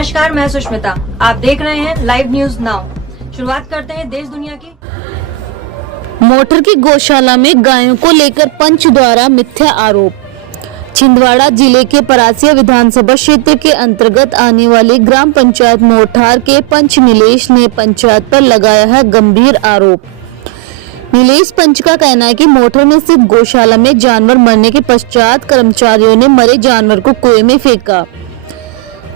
नमस्कार, मैं सुष्मिता। आप देख रहे हैं लाइव न्यूज नाउ। शुरुआत करते हैं देश दुनिया की। मोटर की गौशाला में गायों को लेकर पंच द्वारा मिथ्या आरोप। छिंदवाड़ा जिले के परासिया विधानसभा क्षेत्र के अंतर्गत आने वाली ग्राम पंचायत मोठार के पंच नीलेश ने पंचायत पर लगाया है गंभीर आरोप। नीलेश पंच का कहना है कि मोटर में स्थित गौशाला में जानवर मरने के पश्चात कर्मचारियों ने मरे जानवर को कुएं में फेंका,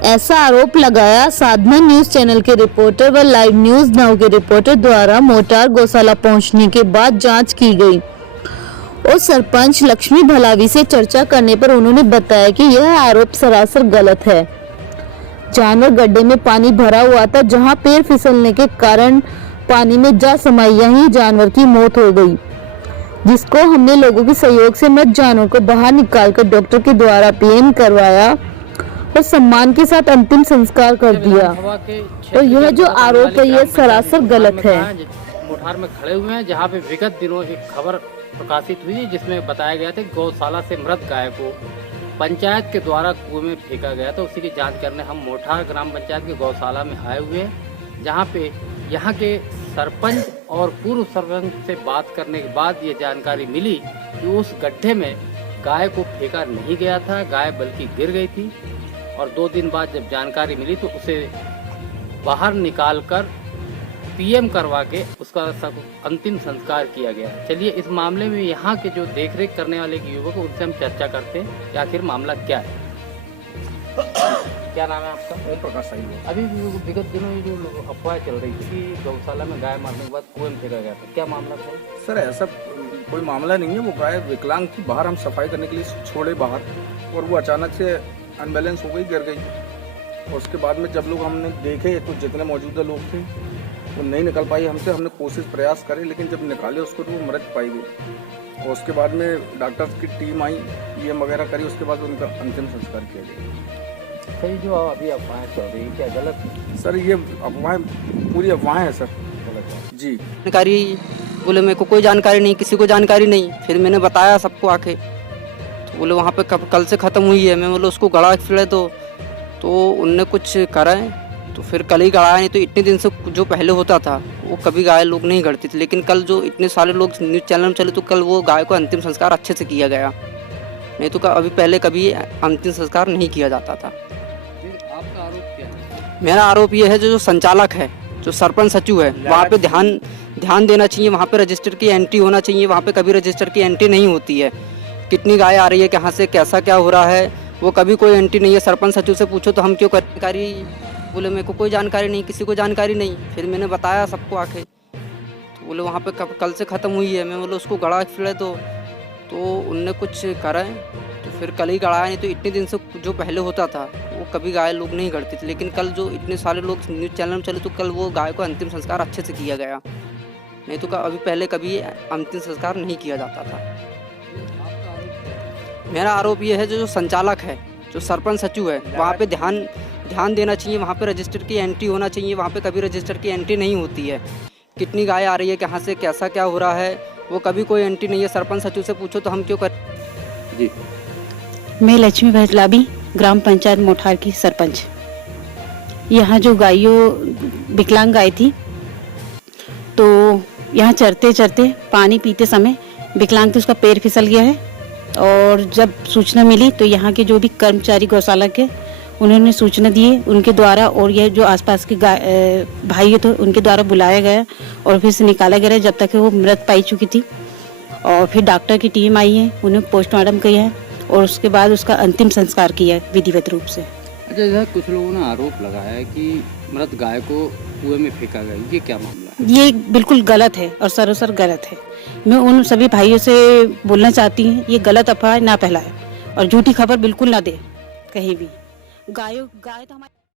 ऐसा आरोप लगाया। साधना न्यूज चैनल के रिपोर्टर व लाइव न्यूज नाउ के रिपोर्टर द्वारा मोटार गौशाला पहुंचने के बाद जांच की गई और सरपंच लक्ष्मी भलावी से चर्चा करने पर उन्होंने बताया कि यह आरोप सरासर गलत है। जानवर गड्ढे में पानी भरा हुआ था, जहां पैर फिसलने के कारण पानी में जा समाई, यहीं जानवर की मौत हो गई, जिसको हमने लोगों के सहयोग से मृत जानवर को बाहर निकालकर डॉक्टर के द्वारा पीएम करवाया और सम्मान के साथ अंतिम संस्कार कर दिया। तो यह जो आरोप है यह सरासर गलत है। मोठार में खड़े हुए हैं, जहां पे विगत दिनों एक खबर प्रकाशित हुई जिसमें बताया गया था कि गौशाला से मृत गाय को पंचायत के द्वारा कुएं में फेंका गया। तो उसी की जांच करने हम मोठार ग्राम पंचायत के गौशाला में आए हुए हैं, जहां पे यहाँ के सरपंच और पूर्व सरपंच से बात करने के बाद ये जानकारी मिली कि उस गड्ढे में गाय को फेंका नहीं गया था, गाय बल्कि गिर गई थी। और 2 दिन बाद जब जानकारी मिली तो उसे बाहर निकालकर पीएम करवा के उसका अंतिम संस्कार किया गया। चलिए इस मामले में यहाँ के जो देखरेख करने वाले युवक उनसे हम चर्चा करते हैं कि आखिर मामला क्या है। क्या नाम है आपका? ओम प्रकाश साई। अभी विगत दिनों ये जो अफवाह चल रही थी कि गौशाला में गाय मारने के बाद कुएं में फेंका गया था, क्या मामला था? सर ऐसा कोई मामला नहीं है। वो गाय विकलांग थी, बाहर हम सफाई करने के लिए छोड़े बाहर, और वो अचानक से अनबैलेंस हो गई, गिर गई। और उसके बाद में जब लोग हमने देखे तो जितने मौजूदा लोग थे वो नहीं निकल पाई हमसे। हमने कोशिश प्रयास करे, लेकिन जब निकाले उसको तो वो मृत पाई गई। और उसके बाद में डॉक्टर्स की टीम आई, पीएम वगैरह करी, उसके बाद उनका अंतिम संस्कार किया गया। सही जो अभी अफवाहें चल रही क्या गलत है? सर ये अफवाहें पूरी अफवाहें हैं सर, गलत है जी। जानकारी बोले मेरे को कोई जानकारी नहीं, किसी को जानकारी नहीं। फिर मैंने बताया सबको आके, तो बोले वहाँ पे कल से ख़त्म हुई है। मैं बोले उसको गड़ा फिरे तो उनने कुछ करा है, तो फिर कल ही गड़ाया। नहीं तो इतने दिन से जो पहले होता था वो कभी गाय लोग नहीं गढ़ती थी, लेकिन कल जो इतने सारे लोग न्यूज़ चैनल में चले तो कल वो गाय को अंतिम संस्कार अच्छे से किया गया। नहीं तो अभी पहले कभी अंतिम संस्कार नहीं किया जाता था। आपका आरोप क्या है? मेरा आरोप ये है जो संचालक है, जो सरपंच सचिव है, वहाँ पे ध्यान देना चाहिए। वहाँ पे रजिस्टर की एंट्री होना चाहिए। वहाँ पे कभी रजिस्टर की एंट्री नहीं होती है। कितनी गाय आ रही है, कहाँ से कैसा क्या हो रहा है, वो कभी कोई एंट्री नहीं है। सरपंच सचिव से पूछो तो हम क्यों जानकारी, बोले मेरे को कोई जानकारी नहीं, किसी को जानकारी नहीं। फिर मैंने बताया सबको आके, तो बोले वहाँ पे कल से ख़त्म हुई है। मैं बोले उसको गड़ा फिरे तो उनने कुछ करा है, तो फिर कल ही गड़ाया। नहीं तो इतने दिन से जो पहले होता था वो कभी गाय लोग नहीं गढ़ती थी, लेकिन कल जो इतने सारे लोग न्यूज़ चैनल में चले तो कल वो गाय को अंतिम संस्कार अच्छे से किया गया। नहीं तो अभी पहले कभी अंतिम संस्कार नहीं किया जाता था। मेरा आरोप ये है जो संचालक है, जो सरपंच सचिव है, वहाँ पे ध्यान देना चाहिए। वहाँ पे रजिस्टर की एंट्री होना चाहिए। वहाँ पे कभी रजिस्टर की एंट्री नहीं होती है। कितनी गाय आ रही है, कहाँ से कैसा क्या हो रहा है, वो कभी कोई एंट्री नहीं है। सरपंच सचिव से पूछो तो हम क्यों कर जी। मैं लक्ष्मी भलावी, ग्राम पंचायत मोठार की सरपंच। यहाँ जो गायों विकलांग गाय थी, तो यहाँ चरते चरते पानी पीते समय विकलांग थी, उसका पैर फिसल गया है। और जब सूचना मिली तो यहाँ के जो भी कर्मचारी गौशाला के उन्होंने सूचना दी उनके द्वारा, और यह जो आसपास के भाई थे उनके द्वारा बुलाया गया और फिर से निकाला गया, जब तक वो मृत पाई चुकी थी। और फिर डॉक्टर की टीम आई है, उन्हें पोस्टमार्टम किया है और उसके बाद उसका अंतिम संस्कार किया है विधिवत रूप से। अच्छा, जैसा कुछ लोगों ने आरोप लगाया है कि मृत गाय को कुएं में फेंका गया, ये क्या मामला है? ये बिल्कुल गलत है और सरासर गलत है। मैं उन सभी भाइयों से बोलना चाहती हूँ, ये गलत अफवाह ना फैलाए और झूठी खबर बिल्कुल ना दे कहीं भी। गाय तो हमारी